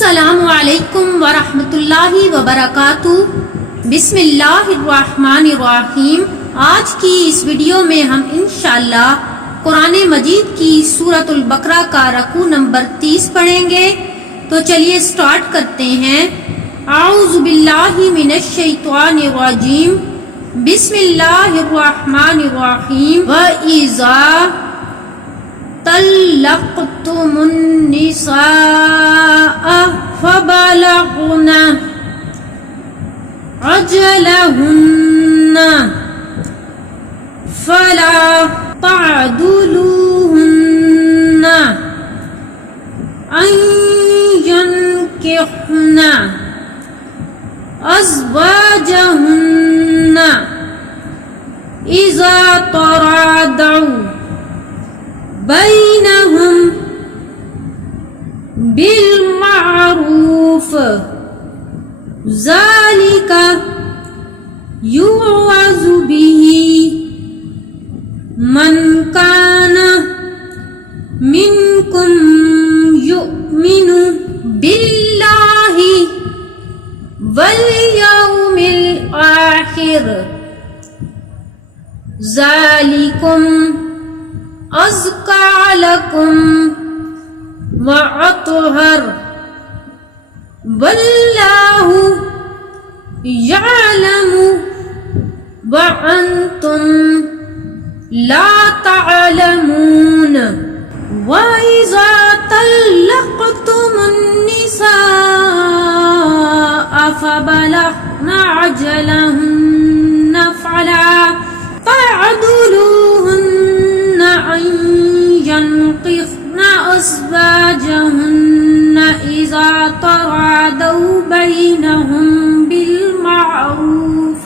السلام علیکم ورحمۃ اللہ وبرکاتہ۔ بسم اللہ الرحمن الرحیم۔ آج کی اس ویڈیو میں ہم انشاءاللہ قرآن مجید کی سورۃ البقرہ کا رکوع نمبر 30 پڑھیں گے، تو چلیے سٹارٹ کرتے ہیں۔ اعوذ باللہ من الشیطان الرجیم، بسم اللہ الرحمن الرحیم۔ وَإِذَا طلقتم النساء فبلغن أجلهن فلا تعضلوهن أن ينكحن أزواجهن إذا تراضوا بینہم بالمعروف ذالک یوعظ بہ من کان منکم یؤمن باللہ والیوم الآخر ذالکم أزكى لكم وأطهر والله يعلم وأنتم لا تعلمون وإذا طلقتم النساء فبلغن أجلهن فلا تعضلوهن أن ينكحن أزواجهن إذا تراضوا بينهم بالمعروف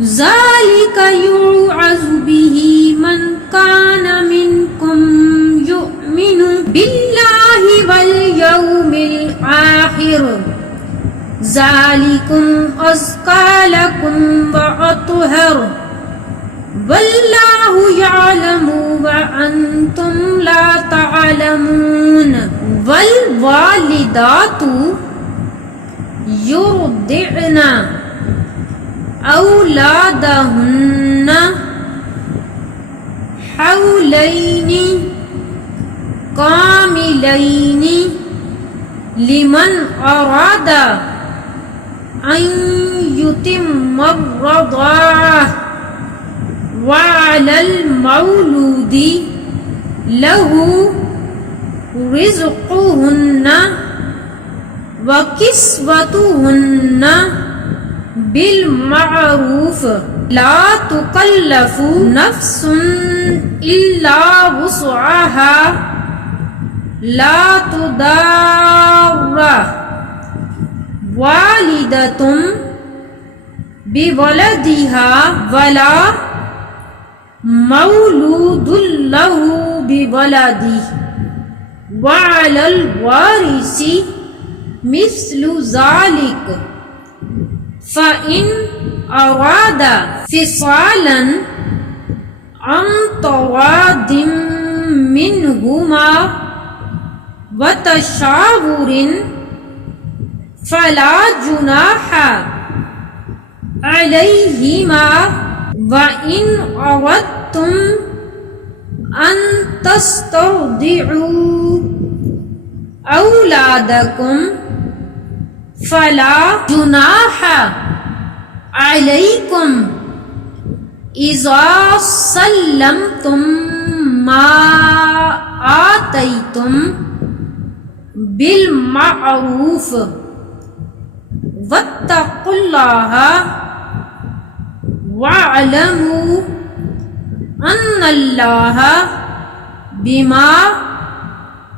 ذلك يوعظ به من كان منكم يؤمن بالله واليوم الآخر ذلكم أزكى لكم وأطهر واللہ یعلم وانتم لا تعلمون والوالدات یرضعن اولادہن حولین کاملین لمن اراد ان یتم الرضاعہ وعلى المولود له رزقهن وكسوتهن بالمعروف لا تكلف نفس إلا وسعها لا تضار والدة بولدها ولا مولود له بولده وعلى الوارث مثل ذلك فإن أرادا فصالا عن تراض منهما وتشاور فلا جناح عليهما وَإِنْ أَرَدْتُمْ أَن تَسْتَرْضِعُوا أَوْلَادَكُمْ فَلَا جُنَاحَ عَلَيْكُمْ إِذَا سَلَّمْتُمْ مَا آتَيْتُمْ بِالْمَعْرُوفِ وَاتَّقُوا اللَّهَ وَاعْلَمُوا أَنَّ اللَّهَ بِمَا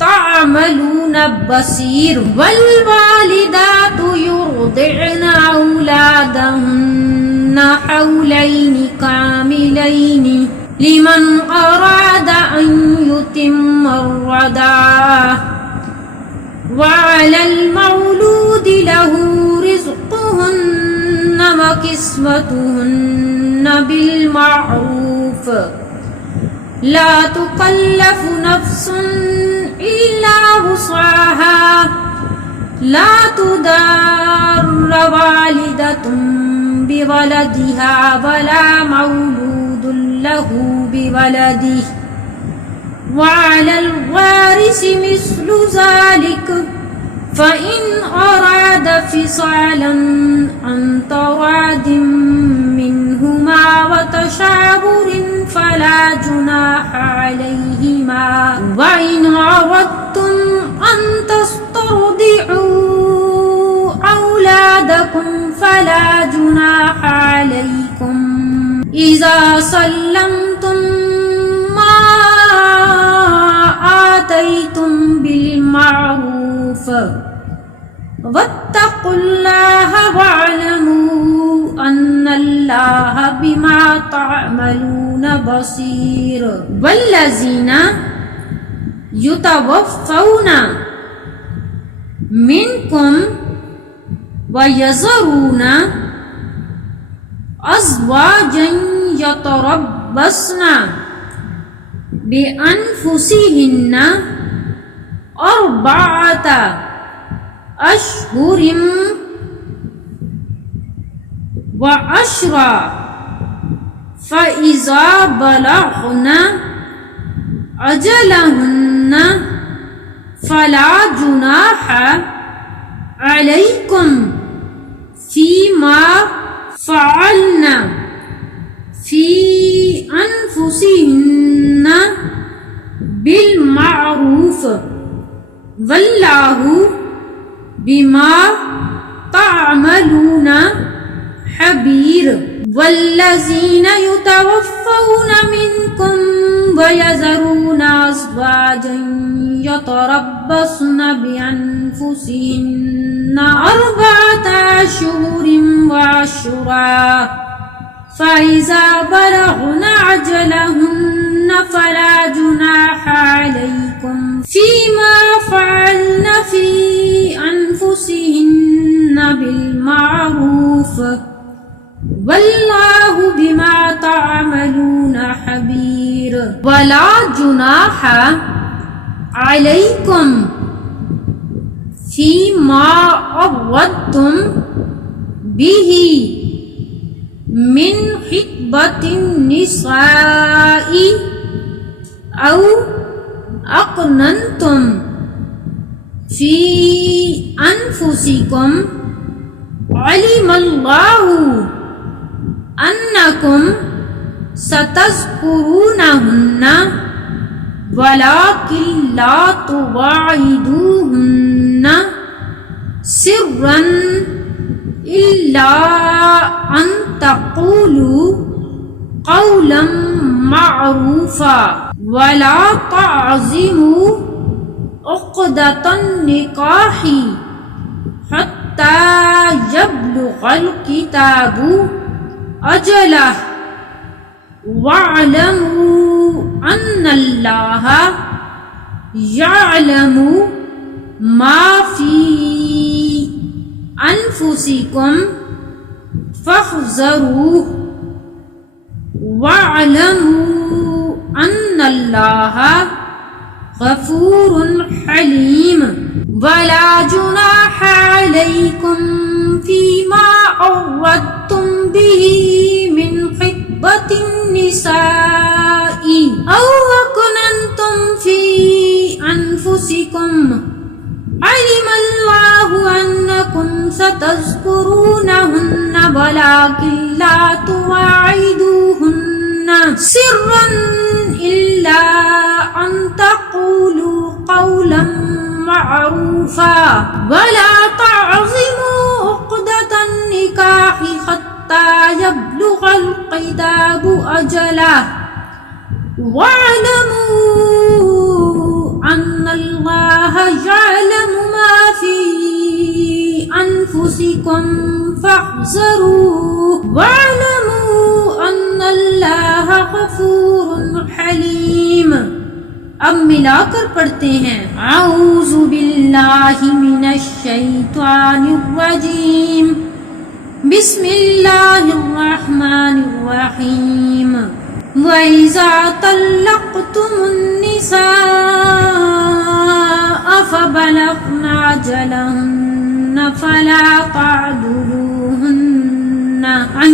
تَعْمَلُونَ بَصِيرٌ وَالْوَالِدَاتُ يُرْضِعْنَ أَوْلَادَهُنَّ حَوْلَيْنِ كَامِلَيْنِ لِمَنْ أَرَادَ أَنْ يُتِمَّ الرَّضَاعَةَ وَعَلَى الْمَوْلُودِ لَهُ رِزْقُهُنَّ وَكِسْوَتُهُنَّ بِالْمَعْرُوفِ لا تكلف نفس إلا وسعها لا تضار والدة بولدها ولا مولود له بولده وعلى الوارث مثل ذلك فإن أراد فصالا عن تراض منهما وتشاور فلا جناح عليهما وإن أردتم أن تسترضعوا أولادكم فلا جناح عليكم إذا سلمتم ما آتيتم بالمعروف واتقوا الله واعلموا أن الله بما تعملون بصير والذين يتوفون منكم ويذرون أزواجا يتربصن بأنفسهن أربعة أشهر وعشرا فإذا بلغن أجلهن فلا جناح عليكم فيما فعلن في أنفسهن بالمعروف والله بما تعملون خبير والذين يتوفون منكم ويذرون أزواجا يتربصن بأنفسهن أربعة أشهر وعشرا فإذا بلغن أجلهن فلا جناح عليكم فيما فعلن في أنفسهن بالمعروف والله بما تعملون خبير ولا جناح عليكم فيما عرضتم به من خطبة النساء أو أقننتم في أنفسكم علم الله أنكم ستذكرونهن ولكن لا تواعدوهن سرا إلا أن تقولوا قولا معروفا ولا تعزموا عقدة النكاح حتى يبلغ الكتاب أجله واعلموا أن الله يعلم ما في أنفسكم فاحذروه واعلموا أن الله غفور حليم ولا جناح عليكم فيما عرضتم به من خطبة النساء أو أكننتم في أنفسكم علم الله أنكم ستذكرونهن ولكن لا تواعدوهن سرا إلا أن تقولوا قولا معروفا ولا تعزموا عقدة النكاح حتى يبلغ الكتاب أجله واعلموا أن الله يعلم ما في أنفسكم فاحذروه واعلموا أن الله غفور حليم. اب ملا کر پڑھتے ہیں اعوذ باللہ من الشیطان الرجیم بسم اللہ الرحمن الرحیم وَإِذَا طَلَّقْتُمُ النِّسَاءَ فَبَلَغْنَ أَجَلَهُنَّ فلا تعذروهن أن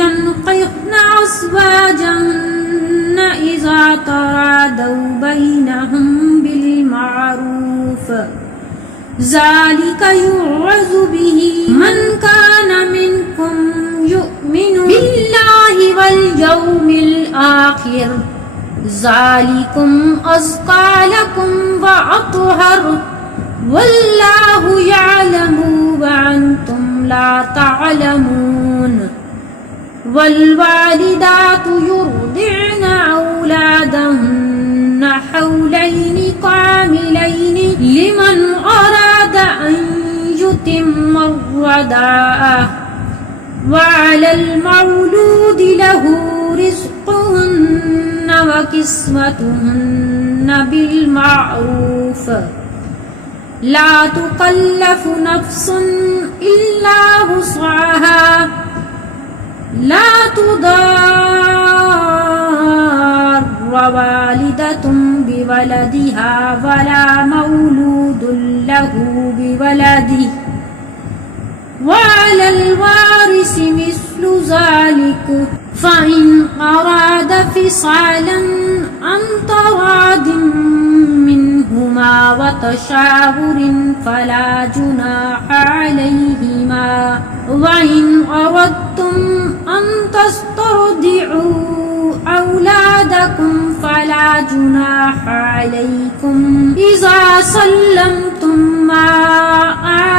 ينكحن أزواجهن إذا تراضوا بينهم بالمعروف ذلك يوعظ به من كان منكم يؤمن بالله واليوم الآخر ذلكم أزكى لكم وأطهر والله يعلم وأنتم لا تعلمون والوالدات يرضعن أولادهن حولين كاملين لمن أراد أن يتم الرضاعة وعلى المولود له رزقهن وكسوتهن بالمعروف لا تكلف نفس إلا وسعها لا تضار والدة بولدها ولا مولود له بولده وعلى الوارث مثل ذلك فإن أراد فصالا عن تراض منهما وتشاور فلا جناح عليهما وإن أردتم أن تسترضعوا أولادكم فلا جناح عليكم إذا سلمتم ما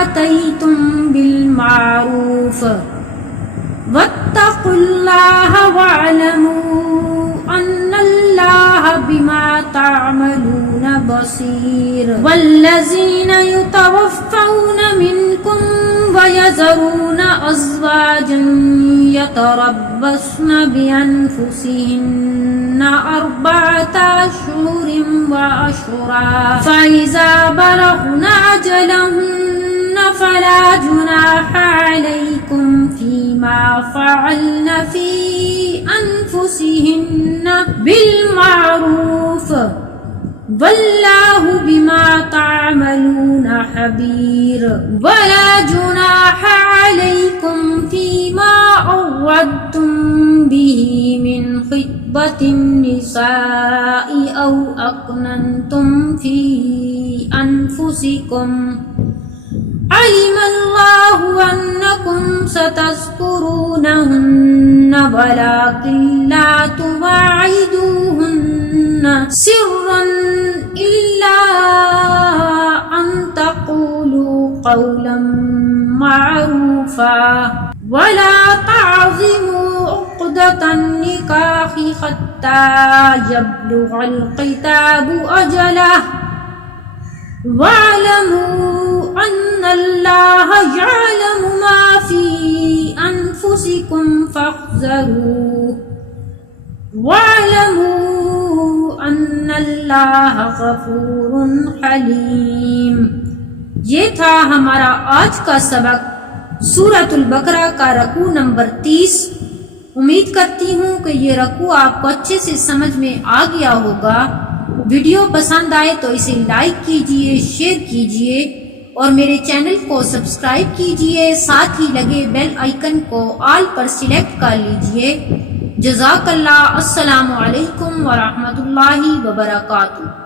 آتيتم بالمعروف واتقوا الله واعلموا أن الله بما تعملون بصير والذين يتوفون منكم ويذرون أزواجا يتربصن بأنفسهن 4 أشهر وأشرا فإذا بلغن أجلهن فلا جناح عليكم فيما فعلن في أنفسهن بالمعروف والله بما تعملون خبير ولا جناح عليكم فيما عوضتم به من خطبة النساء أو أكننتم في أنفسكم علم الله أنكم ستذكرونهن ولكن لا تواعدوهن سرا إلا أن تقولوا قولا معروفا ولا تعظموا عقدة النكاح حتى يبلغ الكتاب أجله واعلموا أن الله يعلم ما في أنفسكم فاحذروه واعلموا أن الله غفور حلیم۔ یہ تھا ہمارا آج کا سبق سورۃ البقرہ کا رکوع نمبر 30۔ امید کرتی ہوں کہ یہ رکوع آپ کو اچھے سے سمجھ میں آ گیا ہوگا۔ ویڈیو پسند آئے تو اسے لائک کیجئے، شیئر کیجئے اور میرے چینل کو سبسکرائب کیجئے، ساتھ ہی لگے بیل آئیکن کو آل پر سلیکٹ کر لیجئے۔ جزاک اللہ۔ السلام علیکم ورحمۃ اللہ وبرکاتہ۔